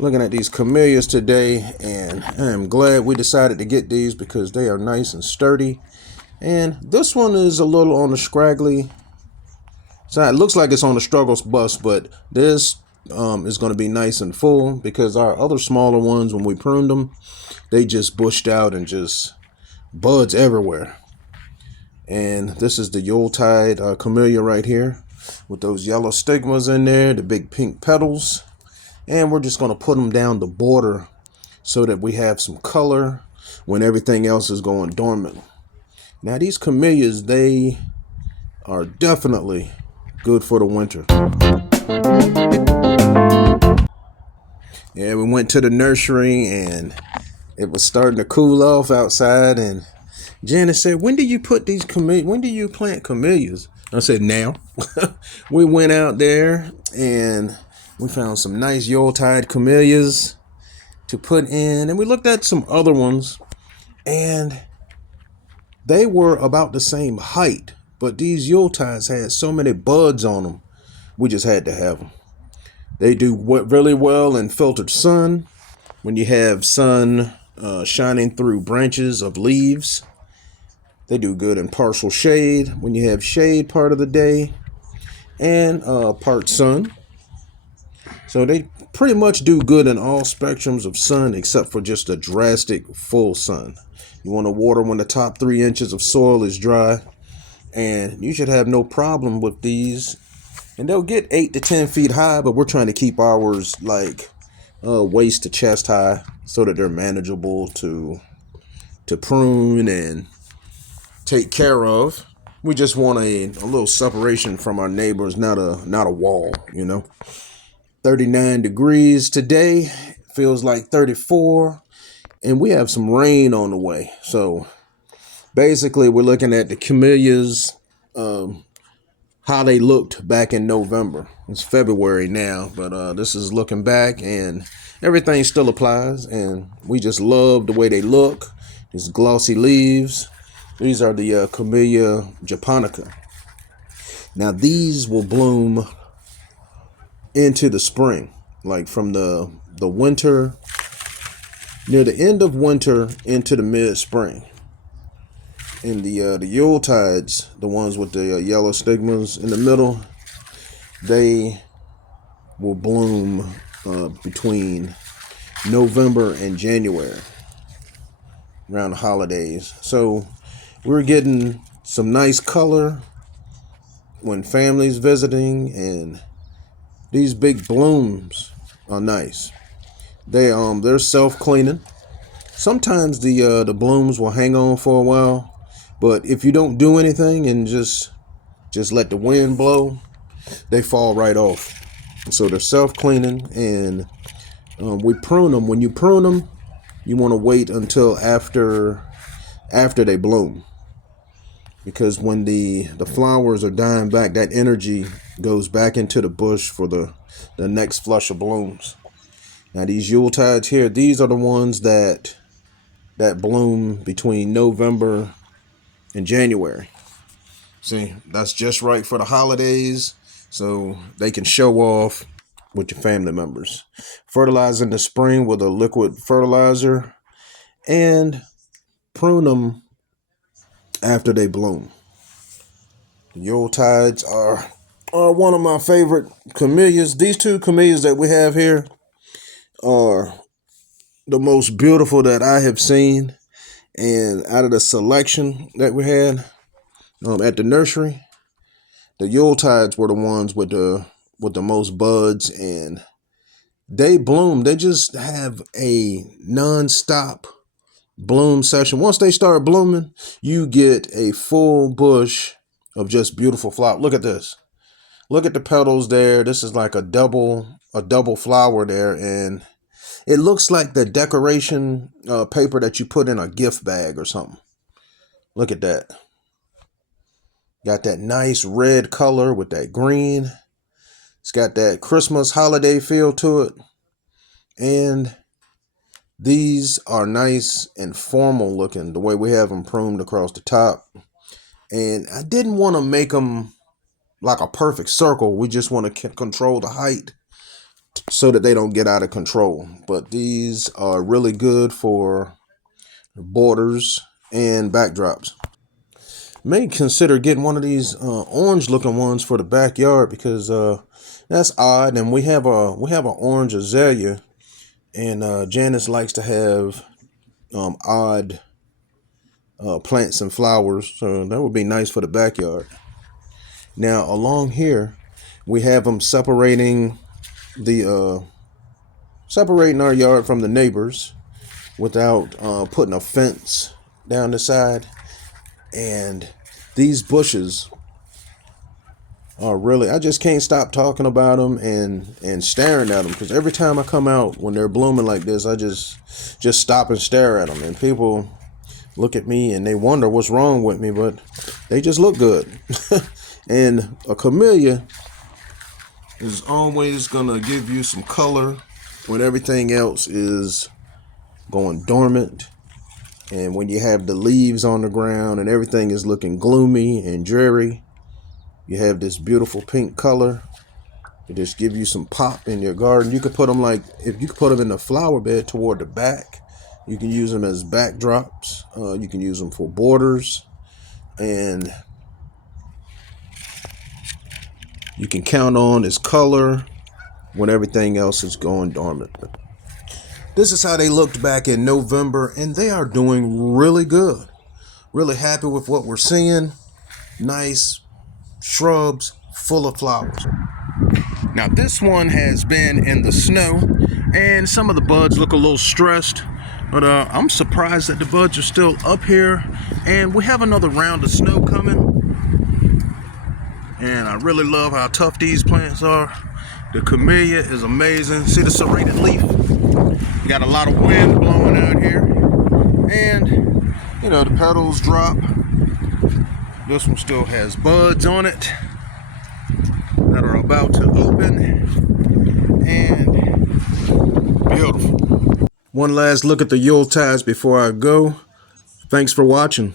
Looking at these camellias today, and I am glad we decided to get these because they are nice and sturdy. And this one is a little on the scraggly side. It looks like it's on the struggles bus, but this is going to be nice and full because our other smaller ones, when we pruned them, they just bushed out and just buds everywhere. And this is the Yuletide camellia right here with those yellow stigmas in there, the big pink petals. And we're just going to put them down the border so that we have some color when everything else is going dormant. Now these camellias, they are definitely good for the winter. Yeah, we went to the nursery and it was starting to cool off outside, and Janice said, when do you put these camellias, when do you plant camellias? I said, now. We went out there and we found some nice Yuletide camellias to put in, and we looked at some other ones, and they were about the same height, but these Yuletides had so many buds on them, we just had to have them. They do really well in filtered sun, when you have sun shining through branches of leaves. They do good in partial shade, when you have shade part of the day, and part sun. So they pretty much do good in all spectrums of sun except for just a drastic full sun. You want to water when the top 3 inches of soil is dry, and you should have no problem with these. And they'll get 8 to 10 feet high, but we're trying to keep ours like waist to chest high so that they're manageable to prune and take care of. We just want a little separation from our neighbors, not a wall, you know. 39 degrees today, feels like 34, and we have some rain on the way. So basically we're looking at the camellias, how they looked back in November. It's February now, but this is looking back, and everything still applies, and we just love the way they look. These glossy leaves. These are the Camellia japonica. Now these will bloom into the spring, like from the winter, near the end of winter into the mid-spring. And the Yuletides, the ones with the yellow stigmas in the middle, they will bloom between November and January, around the holidays. So we're getting some nice color when families visiting, and these big blooms are nice. They're self-cleaning. Sometimes the blooms will hang on for a while, but if you don't do anything and just let the wind blow, they fall right off. So they're self-cleaning, and we prune them. When you prune them, you want to wait until after they bloom, because when the flowers are dying back, that energy goes back into the bush for the next flush of blooms. Now these Yuletides here, these are the ones that bloom between November and January. See, that's just right for the holidays, so they can show off with your family members. Fertilize in the spring with a liquid fertilizer, and prune them after they bloom. The Yuletides are one of my favorite camellias. These 2 camellias that we have here are the most beautiful that I have seen. And out of the selection that we had at the nursery, the Yuletides were the ones with the most buds, and they bloom. They just have a non-stop bloom session. Once they start blooming, you get a full bush of just beautiful flowers. Look at this. Look at the petals there. This is like a double flower there, and it looks like the decoration paper that you put in a gift bag or something. Look at that. Got that nice red color with that green. It's got that Christmas holiday feel to it. And these are nice and formal looking, the way we have them pruned across the top. And I didn't want to make them like a perfect circle. We just want to control the height so that they don't get out of control. But these are really good for borders and backdrops. May consider getting one of these orange looking ones for the backyard, because that's odd. And we have an orange azalea, and Janice likes to have odd plants and flowers, so that would be nice for the backyard. Now along here we have them separating our yard from the neighbors without putting a fence down the side. And these bushes are really, I just can't stop talking about them and staring at them, because every time I come out when they're blooming like this, I just stop and stare at them, and people look at me and they wonder what's wrong with me, but they just look good. And a camellia is always gonna give you some color when everything else is going dormant, and when you have the leaves on the ground and everything is looking gloomy and dreary. You have this beautiful pink color. It just give you some pop in your garden. You could put them if you could put them in the flower bed toward the back. You can use them as backdrops. You can use them for borders, and you can count on its color when everything else is going dormant. This is how they looked back in November, and they are doing really good. Really happy with what we're seeing. Nice shrubs full of flowers. Now this one has been in the snow, and some of the buds look a little stressed, but I'm surprised that the buds are still up here, and we have another round of snow coming. And I really love how tough these plants are. The camellia is amazing. See the serrated leaf? Got a lot of wind blowing out here, and the petals drop. This one still has buds on it that are about to open, and beautiful. One last look at the Yule tides before I go. Thanks for watching.